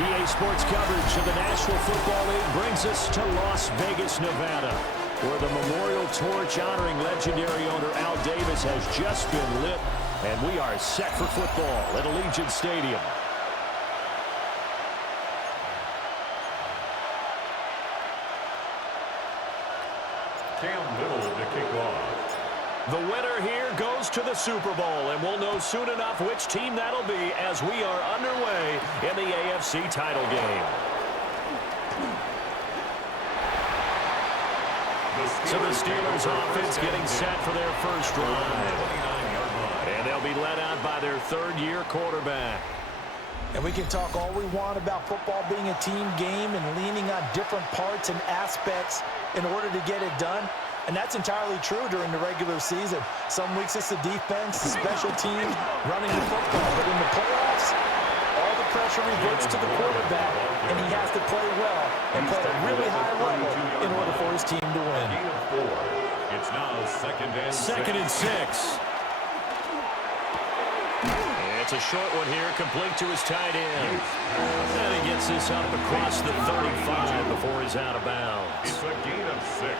EA Sports coverage of the National Football League brings us to Las Vegas, Nevada, where the memorial torch honoring legendary owner Al Davis has just been lit, and we are set for football at Allegiant Stadium. Cam Little to kick off. The winner here goes to the Super Bowl, and we'll know soon enough which team that'll be as we are underway in the AFC title game. So the Steelers offense getting set for their first drive. And they'll be led out by their third-year quarterback. And we can talk all we want about football being a team game and leaning on different parts and aspects in order to get it done. And that's entirely true during the regular season. Some weeks it's the defense, special teams, running the football. But in the playoffs, all the pressure reverts to the quarterback, and he has to play well and play at a really high level in order for his team to win. It's now second and six. It's a short one here, complete to his tight end. And he gets this up across the 35 before he's out of bounds. It's a gain of 6.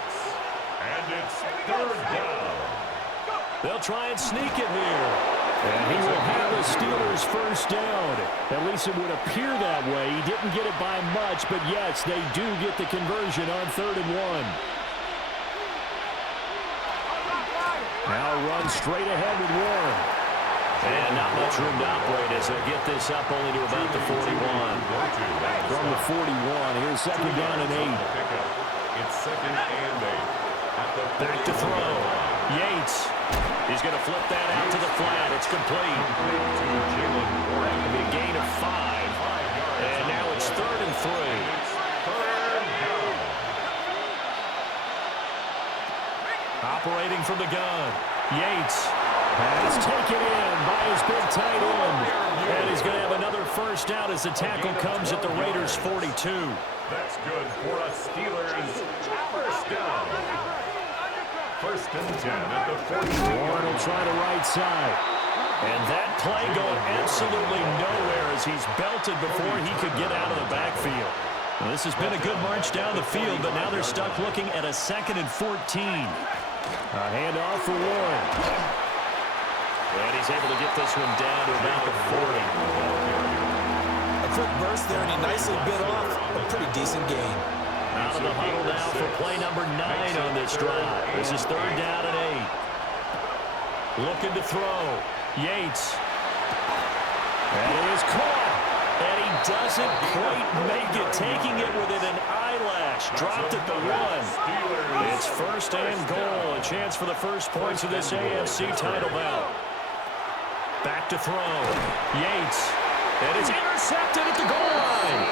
And it's third down. They'll try and sneak it here. And he will have the Steelers first down. At least it would appear that way. He didn't get it by much, but yes, they do get the conversion on 3rd and 1. Now run straight ahead with Warren. And not much room to operate as they'll get this up only to about the 41. From the 41, here's second down and 8. It's second and 8. Back to throw. Yates. He's going to flip that out to the flat. It's complete. It'll be a gain of 5. And now it's 3rd and 3. Operating from the gun. Yates. Pass taken in by his big tight end. And he's going to have another first down as the tackle comes at the Raiders' 42. That's good for us Steelers. First down. 1st and 10 at the 40. Warren will try the right side. And that play going absolutely nowhere as he's belted before he could get out of the backfield. Well, this has been a good march down the field, but now they're stuck looking at a 2nd and 14. A handoff for Warren. And he's able to get this one down to about the 40. A quick burst there, and he nicely bit off a pretty decent gain. Out of the huddle now for play number 9 on this drive. This is 3rd down and 8. Looking to throw. Yates. And it is caught. And he doesn't quite make it, taking it within an eyelash. Dropped at the 1. It's 1st and goal. A chance for the first points of this AFC title bout. Back to throw. Yates. And it's intercepted at the goal line.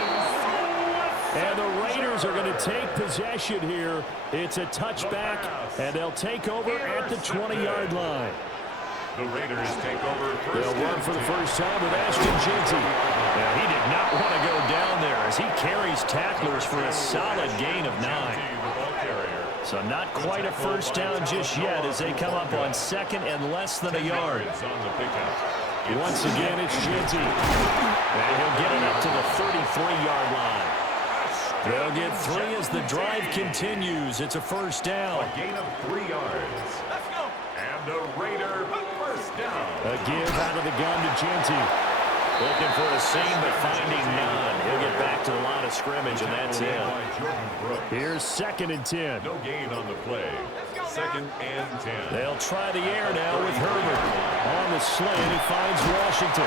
And the Raiders are going to take possession here. It's a touchback, and they'll take over at the 20-yard line. The Raiders take over first. They'll run for the first time with Ashton Jeanty. Now, he did not want to go down there as he carries tacklers for a solid gain of 9. So not quite a first down just yet as they come up on 2nd and less than a yard. Once again, it's Jeanty. And he'll get it up to the 33-yard line. They'll get 3 as the drive continues. It's a first down. A gain of 3 yards. And the Raider first down. A give out of the gun to Jeanty. Looking for a seam, but finding none. He'll get back to the line of scrimmage, and that's it. Here's 2nd and 10. No gain on the play. 2nd and 10. They'll try the air now with Herbert. On the slant, he finds Washington.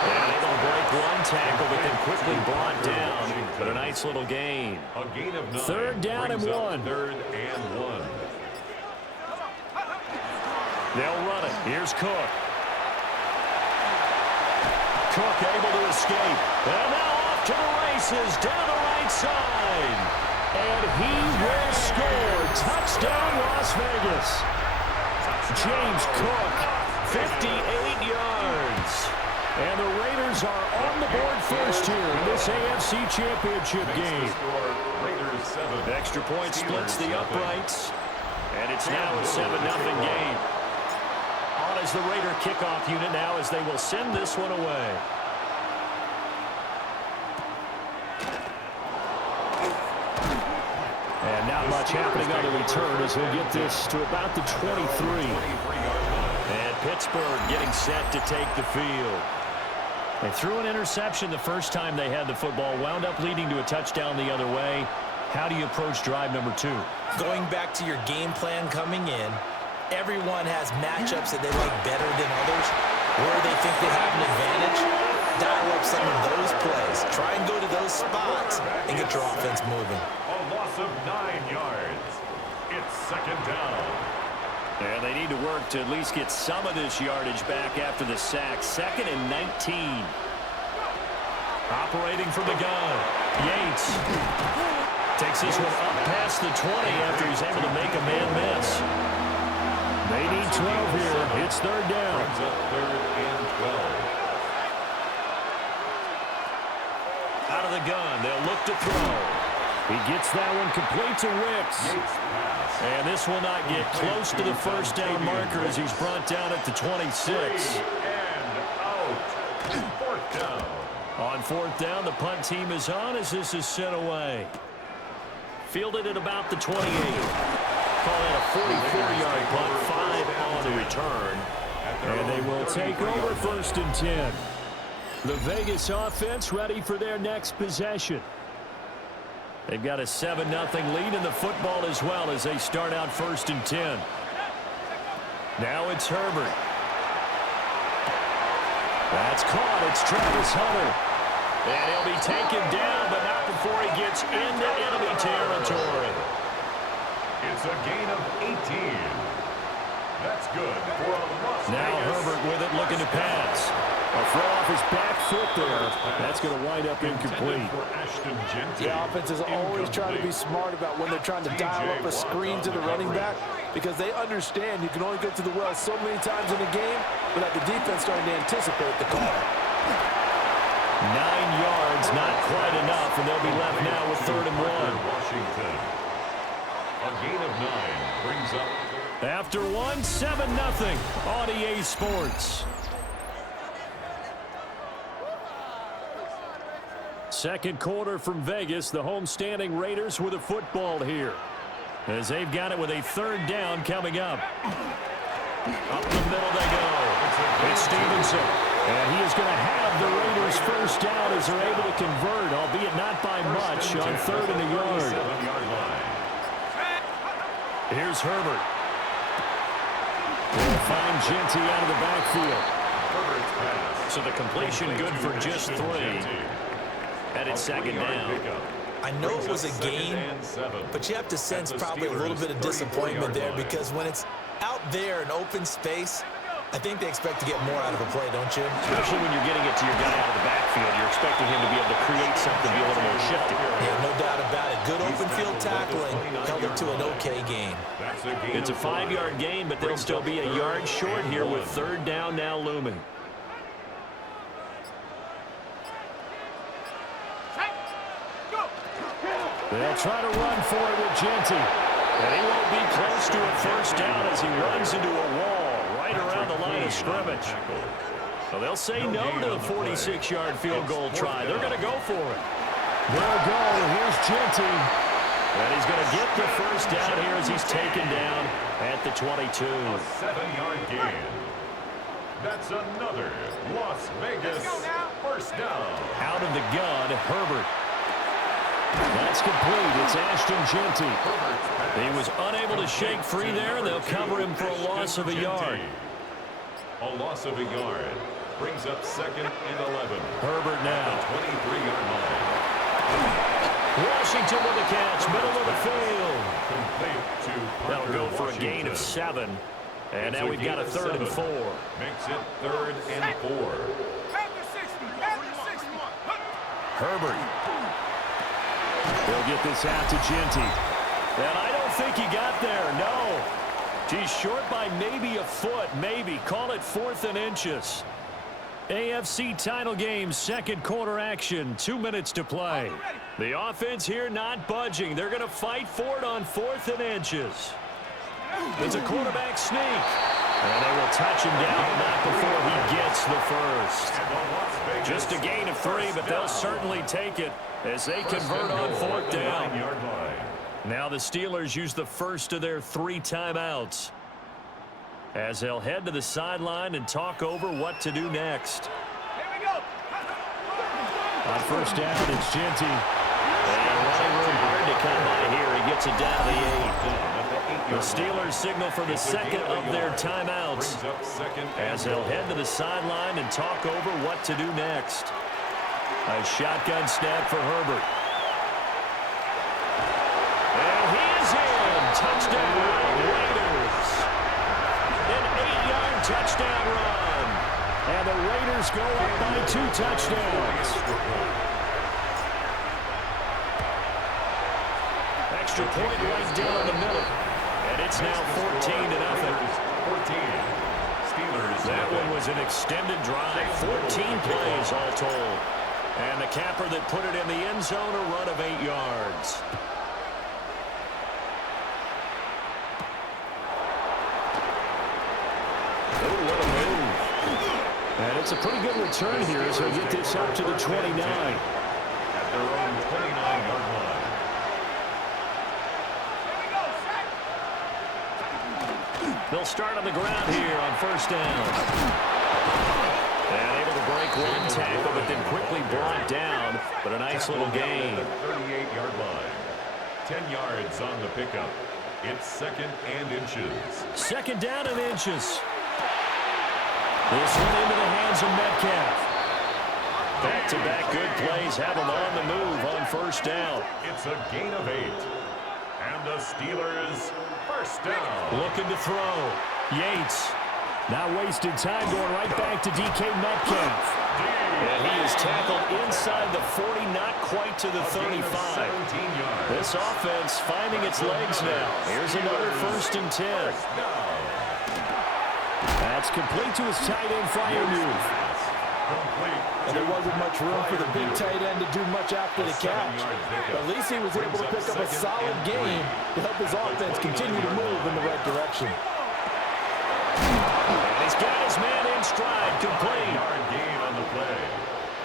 And able to break one tackle, but then quickly brought down. But a nice little gain. A gain of 9. 3rd down and 1. 3rd and 1. They'll run it. Here's Cook. Cook able to escape. And now off to the races down the right side. And he will score. Touchdown, Las Vegas. James Cook, 58 yards. And the Raiders are on the board first here in this AFC Championship game. Extra point splits the uprights. And it's now a 7-0 game. On as the Raider kickoff unit now as they will send this one away. And not much happening on the return as we'll get this to about the 23. And Pittsburgh getting set to take the field. They threw an interception the first time they had the football, wound up leading to a touchdown the other way. How do you approach drive number 2? Going back to your game plan coming in, everyone has matchups that they like better than others, where they think they have an advantage. Dial up some of those plays. Try and go to those spots and get your offense moving. A loss of 9 yards. It's second down. And they need to work to at least get some of this yardage back after the sack. 2nd and 19. Operating from the gun. Yates takes this one up past the 20 after he's able to make a man miss. They need 12 here. It's third down. Brings up 3rd and 12. Out of the gun. They'll look to throw. He gets that one complete to Wicks. And this will not get close to the first down marker as he's brought down at the 26. And out. 4th down. On 4th down, the punt team is on as this is sent away. Fielded at about the 28. Call that a 44-yard punt, 5 on the return. And they will take over 1st and 10. The Vegas offense ready for their next possession. They've got a 7-0 lead in the football as well as they start out 1st and 10. Now it's Herbert. That's caught. It's Travis Hunter. And he'll be taken down, but not before he gets into enemy territory. It's a gain of 18. That's good for a loss. Now Herbert with it, looking to pass. A throw off his back foot there. That's going to wind up incomplete. The offense is always trying to be smart about when they're trying to dial up a screen to the running back, because they understand you can only get to the well so many times in a game without the defense starting to anticipate the call. 9 yards, not quite enough, and they'll be left now with 3rd and 1. Washington. A gain of 9 brings up. After 1, 7-0 on EA Sports. Second quarter from Vegas. The homestanding Raiders with a football here, as they've got it with a 3rd down coming up. Up the middle they go. It's Stevenson. And he is going to have the Raiders 1st down as they're able to convert, albeit not by much, on 3rd and a yard. Here's Herbert. They'll find Genty out of the backfield. So the completion good for just 3. And it's 2nd down. I know it was a game, but you have to sense probably a little bit of disappointment there, because when it's out there in open space, I think they expect to get more out of a play, don't you? Especially when you're getting it to your guy out of the backfield. You're expecting him to be able to create something, be a little more shifty. Yeah, no doubt about it. Good open field tackling held it to an okay game. It's a 5-yard gain, but they'll still be a yard short here with 3rd down now looming. They'll try to run for it with Genty. And he won't be close to a 1st down as he runs into a wall right around the line of scrimmage. So they'll say no to the 46-yard field goal try. They're going to go for it. They'll go. Here's Genty. And he's going to get the 1st down here as he's taken down at the 22. A 7-yard gain. That's another Las Vegas 1st down. Out of the gun, Herbert. That's complete. It's Ashton Genty. He was unable to shake free there, and they'll cover him for a loss of a yard. A loss of a yard brings up 2nd and 11. Herbert now. 23-yard line. Washington with the catch, middle of the field. Complete to That'll go for a gain of 7. And now we've got a 3rd and 4. Makes it 3rd and 4. Herbert. They'll get this out to Genty. And I don't think he got there, no. He's short by maybe a foot, maybe. Call it 4th and inches. AFC title game, 2nd quarter action, 2 minutes to play. The offense here not budging. They're going to fight for it on 4th and inches. It's a quarterback sneak. And they will touch him down, but not before he gets the 1st. Just a gain of 3, but they'll certainly take it as they convert on 4th down. Now the Steelers use the first of their 3 timeouts as they'll head to the sideline and talk over what to do next. Here we go. On first down, it's Genty. And running room hard to come by here. He gets it down to the 8. The Steelers signal for the second of their timeouts as they'll head to the sideline and talk over what to do next. A shotgun snap for Herbert. And he is in. Touchdown, Raiders. An 8-yard touchdown run. And the Raiders go up by 2 touchdowns. Extra point right down the middle. And it's now 14-0. That one was an extended drive. 14 plays all told. And the capper that put it in the end zone, a run of 8 yards. Oh, what a move. And it's a pretty good return here as they get this up to the 29. At their own 29-yard line. They'll start on the ground here on first down. And able to break one tackle, but then quickly brought down. But a nice little gain. 38-yard line. 10 yards on the pickup. It's second and inches. Second down and inches. This one into the hands of Metcalf. Back-to-back good plays have him on the move on first down. It's a gain of 8. And the Steelers first down. Looking to throw. Yates. Not wasting time, going right back to DK Metcalf. And he is tackled inside the 40, not quite to the 35. This offense finding its legs now. Here's another first and 10. That's complete to his tight end flyer move. And there wasn't much room for the big tight end to do much after the catch. But at least he was able to pick up a solid gain to help his offense continue to move in the right direction. And he's got his man in stride, complete.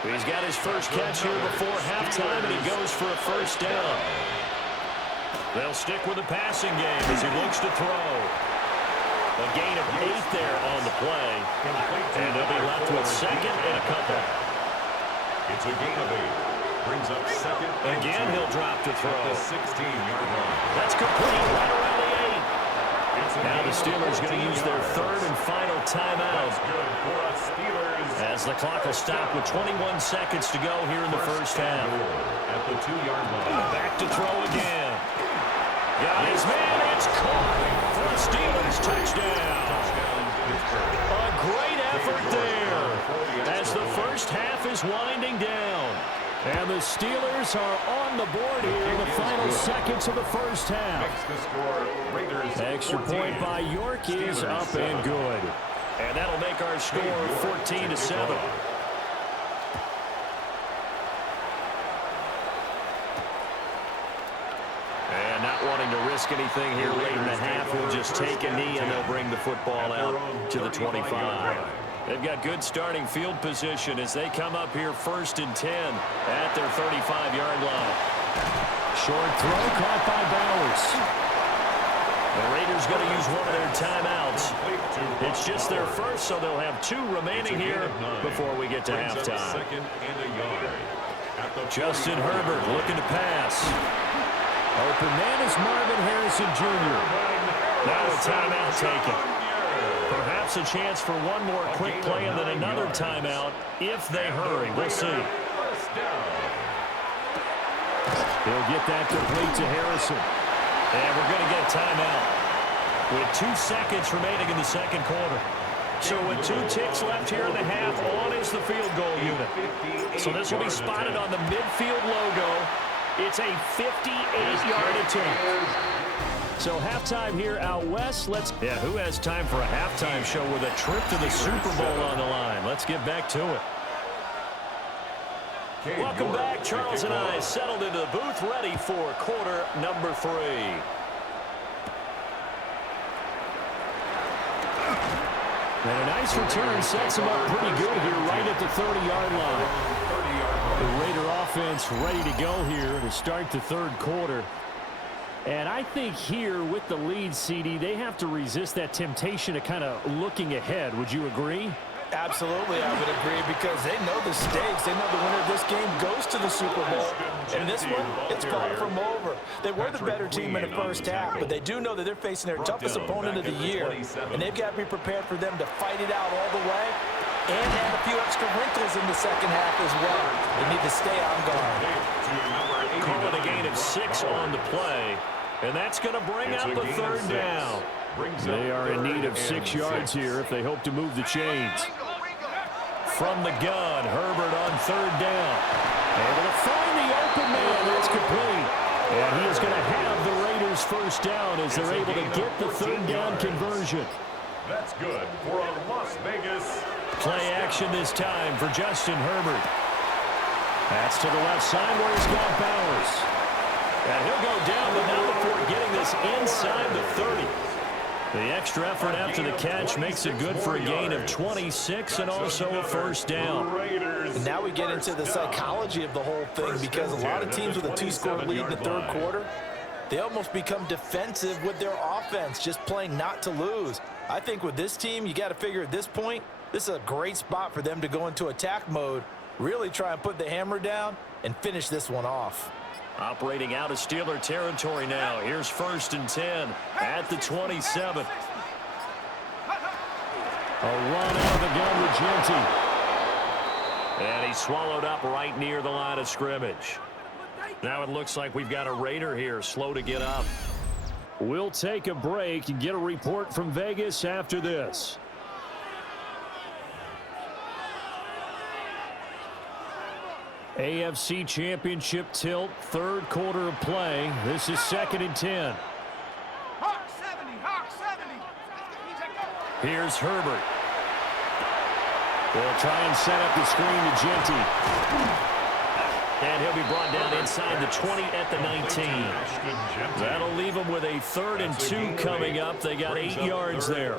He's got his first catch here before halftime, and he goes for a first down. They'll stick with the passing game as he looks to throw. A gain of 8 there on the play. And they'll be left with second and a couple. It's a gain of 8. Brings up second. Again, he'll drop to throw. The 16-yard line. That's complete right around the 8. Now the Steelers going to use their third and final timeout. Good for us Steelers. As the clock will stop with 21 seconds to go here in the first half. At the 2-yard line. Back to throw again. Got his man. It's caught for a Steelers touchdown. A great effort there as the first half is winding down. And the Steelers are on the board here in the final seconds of the first half. Extra point by York is up and good. And that'll make our score 14-7. And not wanting to risk anything here late in the half, he'll just take a knee and they'll bring the football out to the 25. They've got good starting field position as they come up here first and 10 at their 35-yard line. Short throw caught by Bowers. The Raiders going to use one of their timeouts. It's just their first, so they'll have 2 remaining here before we get to halftime. Justin Herbert looking to pass. Open man is Marvin Harrison Jr. Now a timeout taken. Perhaps a chance for one more quick play and then another timeout if they hurry. We'll see. He'll get that complete to Harrison. And we're going to get a timeout with 2 seconds remaining in the second quarter. So with 2 ticks left here in the half, on is the field goal unit. So this will be spotted on the midfield logo. It's a 58-yard attempt. So halftime here out west. Who has time for a halftime show with a trip to the Super Bowl on the line? Let's get back to it. Welcome back. Charles and I settled into the booth ready for quarter number 3. And a nice return sets him up pretty good here right at the 30-yard line. The Raider offense ready to go here to start the third quarter. And I think here with the lead, CD, they have to resist that temptation of kind of looking ahead. Would you agree? Absolutely, I would agree, because they know the stakes. They know the winner of this game goes to the Super Bowl. And this one, it's far from over. They were the better team in the first half, but they do know that they're facing their toughest opponent of the year. And they've got to be prepared for them to fight it out all the way and add a few extra wrinkles in the second half as well. They need to stay on guard. Call it a gain of 6 on the play. And that's going to bring up a third down. They are in need of 6 yards here if they hope to move the chains. From the gun, Herbert on third down. Able to find the open man. It's complete. And he is going to have the Raiders first down as they're able to get the third down conversion. That's good for a Las Vegas. Play action this time for Justin Herbert. That's to the left side where he's got Bowers. And he'll go down, but not before getting this inside the 30. The extra effort after the catch makes it good for a gain of 26 and also a first down. And now we get into the psychology of the whole thing, because a lot of teams with a 2-score lead in the third quarter, they almost become defensive with their offense, just playing not to lose. I think with this team, you got to figure at this point, this is a great spot for them to go into attack mode, really try and put the hammer down and finish this one off. Operating out of Steeler territory now. Here's 1st and 10 at the 27. A run out of the gun with Genty. And he's swallowed up right near the line of scrimmage. Now it looks like we've got a Raider here, slow to get up. We'll take a break and get a report from Vegas after this. AFC Championship tilt, third quarter of play. This is 2nd and 10. Hawk 70, Hawk 70. Here's Herbert. They'll try and set up the screen to Genty. And he'll be brought down inside the 20 at the 19. That'll leave them with a 3rd and 2 coming up. They got 8 yards there.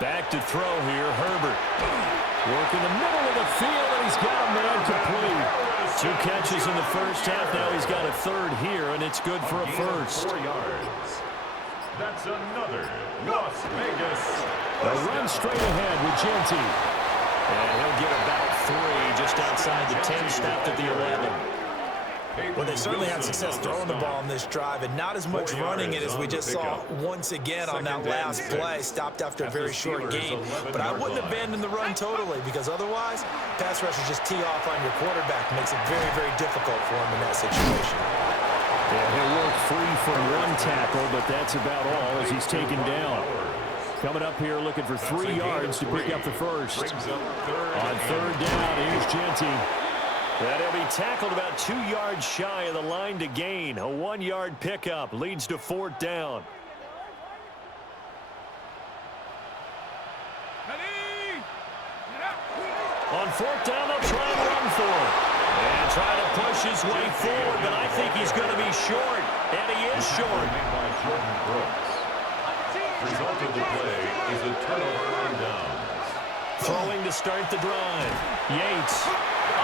Back to throw here, Herbert. Work in the middle of the field, and he's got a man complete. 2 catches in the first half. Now he's got a 3rd here, and it's good for a first. 4 yards. That's another Las Vegas. A run straight ahead with Genty. And he'll get about 3 just outside the 10, stopped at the 11. Well, they certainly had success throwing the ball on this drive, and not as much running it as we just saw once again on that last play. Stopped after a very short gain. But I wouldn't abandon the run totally, because otherwise, pass rushers just tee off on your quarterback. Makes it very, very difficult for him in that situation. Yeah, he'll work free from 1 tackle, but that's about all as he's taken down. Coming up here looking for 3 yards to pick up the first. On third down, here's Genty. And he'll be tackled about 2 yards shy of the line to gain. A 1-yard pickup leads to 4th down. On 4th down, they'll try and run for it. And try to push his way forward, but I think he's going to be short. And he is short. Result of the play is a turnover on downs. Throwing to start the drive. Yates.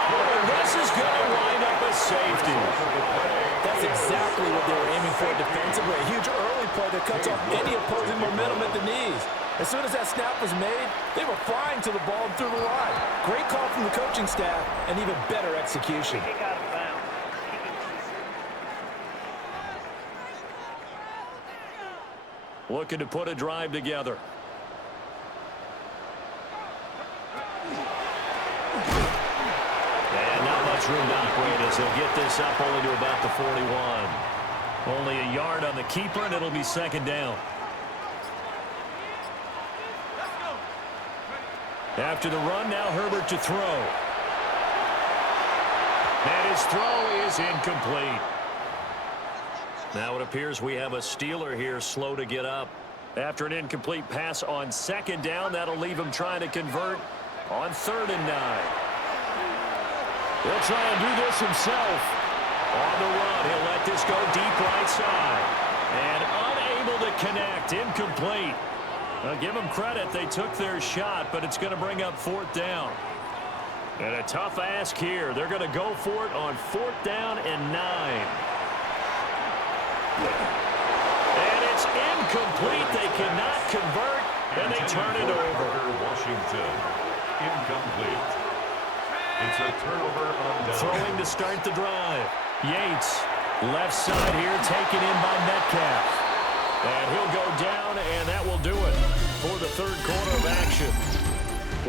Oh, this is going to wind up a safety. That's exactly what they were aiming for defensively. A huge early play that cuts off any opposing momentum at the knees. As soon as that snap was made, they were flying to the ball and through the line. Great call from the coaching staff and even better execution. Looking to put a drive together. And not much room to operate as he'll get this up only to about the 41. Only a yard on the keeper, and it'll be 2nd down. After the run, now Herbert to throw. And his throw is incomplete. Now it appears we have a Steeler here slow to get up. After an incomplete pass on 2nd down, that'll leave him trying to convert on 3rd and 9. He'll try and do this himself. On the run, he'll let this go deep right side. And unable to connect, incomplete. Now give them credit, they took their shot, but it's going to bring up 4th down. And a tough ask here. They're going to go for it on 4th down and 9. And it's incomplete. They cannot convert, and they turn it over. Washington, incomplete. It's a turnover on down. Throwing to start the drive. Yates, left side here, taken in by Metcalf. And he'll go down, and that will do it for the third quarter of action.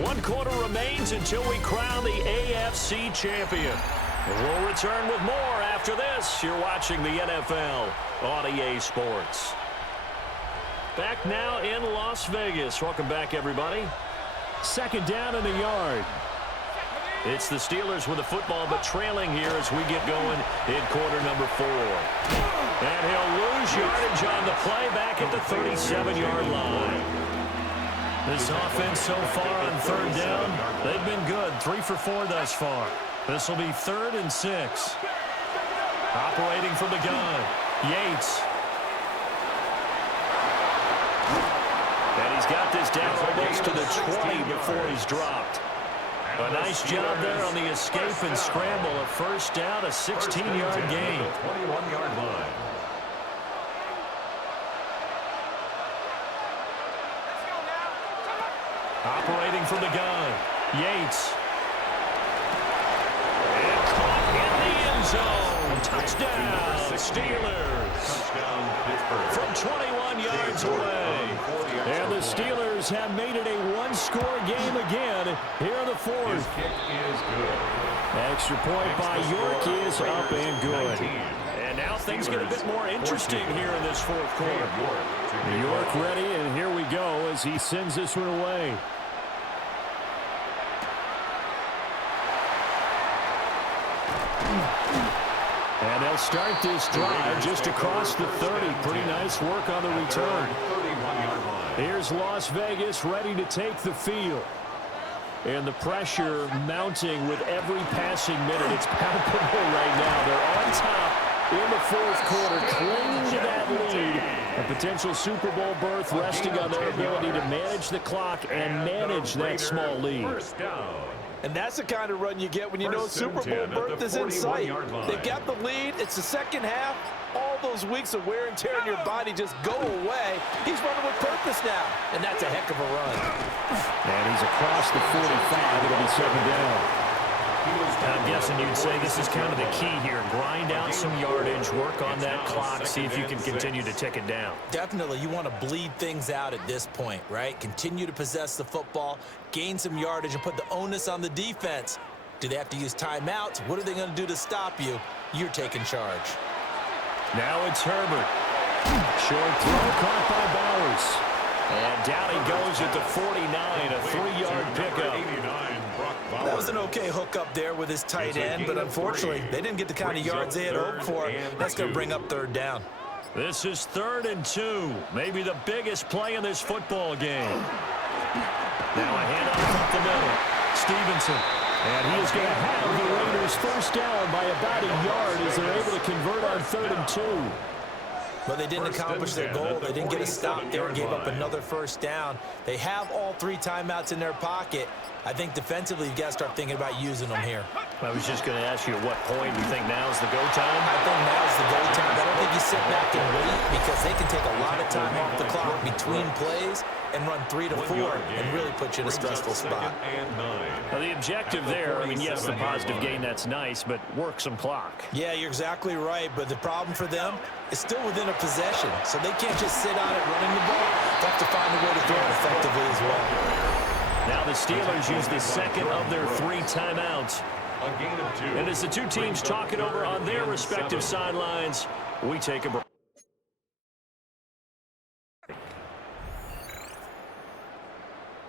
1 quarter remains until we crown the AFC champion. And we'll return with more after this. You're watching the NFL on EA Sports. Back now in Las Vegas. Welcome back, everybody. 2nd down in the yard. It's the Steelers with the football, but trailing here as we get going in quarter number 4. And he'll lose yardage on the play back at the 37-yard line. This offense so far on 3rd down, they've been good. 3 for 4 thus far. This will be 3rd and 6. Operating from the gun, Yates. And he's got this down almost to the 20 before he's dropped. A nice job there on the escape and scramble. A 1st down, a 16-yard gain. 21-yard line. Operating from the gun, Yates. And caught in the end zone. Touchdown, Steelers. Touchdown, Pittsburgh. From 21 yards away. And the Steelers have made it a 1-score game again here in the 4th. His kick is good. Extra point by York is up and good. 19. And now things get a bit more interesting here in this 4th quarter. York ready, and here we go as he sends this one away. And they'll start this drive just across the 30. Pretty nice work on the return. Here's Las Vegas ready to take the field. And the pressure mounting with every passing minute. It's palpable right now. They're on top in the 4th quarter, clinging to that lead. A potential Super Bowl berth resting on their ability to manage the clock and manage that small lead. And that's the kind of run you get when you know Super Bowl berth is in sight. They've got the lead. It's the second half. All those weeks of wear and tear in your body just go away. He's running with purpose now, and that's a heck of a run. And he's across the 45. It'll be 7 down. I'm guessing you'd say this is kind of the key here. Grind out some yardage, work on that clock, see if you can continue to tick it down. Definitely. You want to bleed things out at this point, right? Continue to possess the football, gain some yardage, and put the onus on the defense. Do they have to use timeouts? What are they going to do to stop you? You're taking charge. Now it's Herbert. Short throw caught by Bowers. And down he goes at the 49, a 3-yard pickup. That was an okay hookup there with his tight end, but unfortunately, they didn't get the kind of yards they had hoped for. That's going to bring up 3rd down. This is 3rd and 2, maybe the biggest play in this football game. Now a handoff up the middle. Stevenson. And he is going to have the Raiders 1st down by about a yard as they're able to convert on 3rd and 2. But they didn't accomplish their goal. They didn't get a stop there and gave up another 1st down. They have all 3 timeouts in their pocket. I think defensively, you've got to start thinking about using them here. I was just going to ask you at what point you think now's the go time? I think now's the go time. I don't think you sit back and wait because they can take a lot of time off the clock between plays and run 3 to 4 and really put you in a stressful spot. Now, the objective there, I mean, yes, the positive gain, that's nice, but work some clock. Yeah, you're exactly right, but the problem for them is still within a possession, so they can't just sit on it running the ball. They have to find a way to throw it effectively as well. Now the Steelers use the 2nd of their 3 timeouts. And as the 2 teams talk it over on their respective sidelines, we take a break.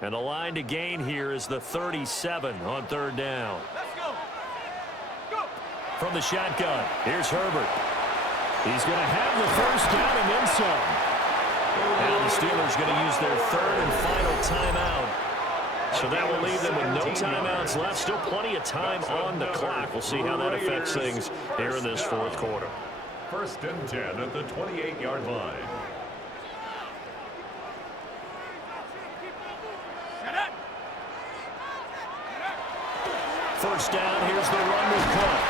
And the line to gain here is the 37 on 3rd down. Let's go. Go. From the shotgun, here's Herbert. He's going to have the 1st down and then some. Now the Steelers going to use their 3rd and final timeout. So that will leave them with no timeouts left. Still plenty of time on the clock. We'll see how that affects things here in this 4th quarter. 1st and 10 at the 28-yard line. first down. Here's the run with Cook.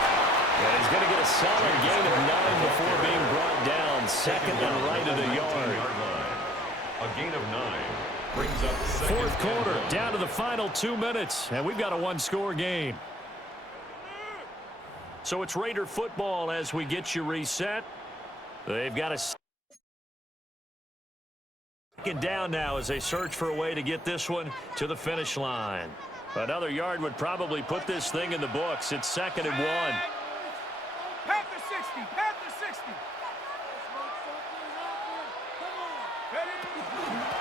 And he's going to get a solid gain of 9 before being brought down. Second and right of the yard. A gain of 9 brings up Fourth quarter, down to the final 2 minutes, and we've got a one-score game. So it's Raider football as we get you reset. They've got a second down now as they search for a way to get this one to the finish line. Another yard would probably put this thing in the books. It's 2nd and 1. Pat the 60. Pat the 60.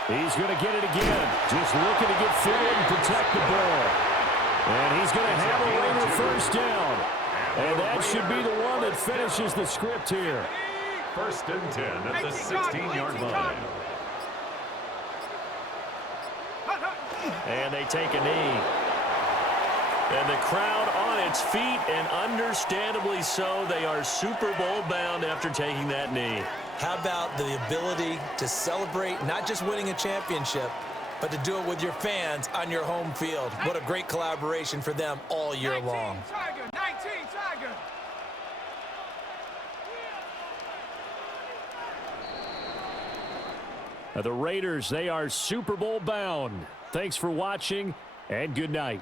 He's going to get it again. Just looking to get forward and protect the ball. And he's going to have a Raider first down. And that should be the one that finishes the script here. 1st and 10 at the 16-yard line. And they take a knee. And the crowd on its feet, and understandably so. They are Super Bowl bound after taking that knee. How about the ability to celebrate not just winning a championship, but to do it with your fans on your home field? What a great collaboration for them all year long. 19 Tiger. 19 Tiger. The Raiders, they are Super Bowl bound. Thanks for watching, and good night.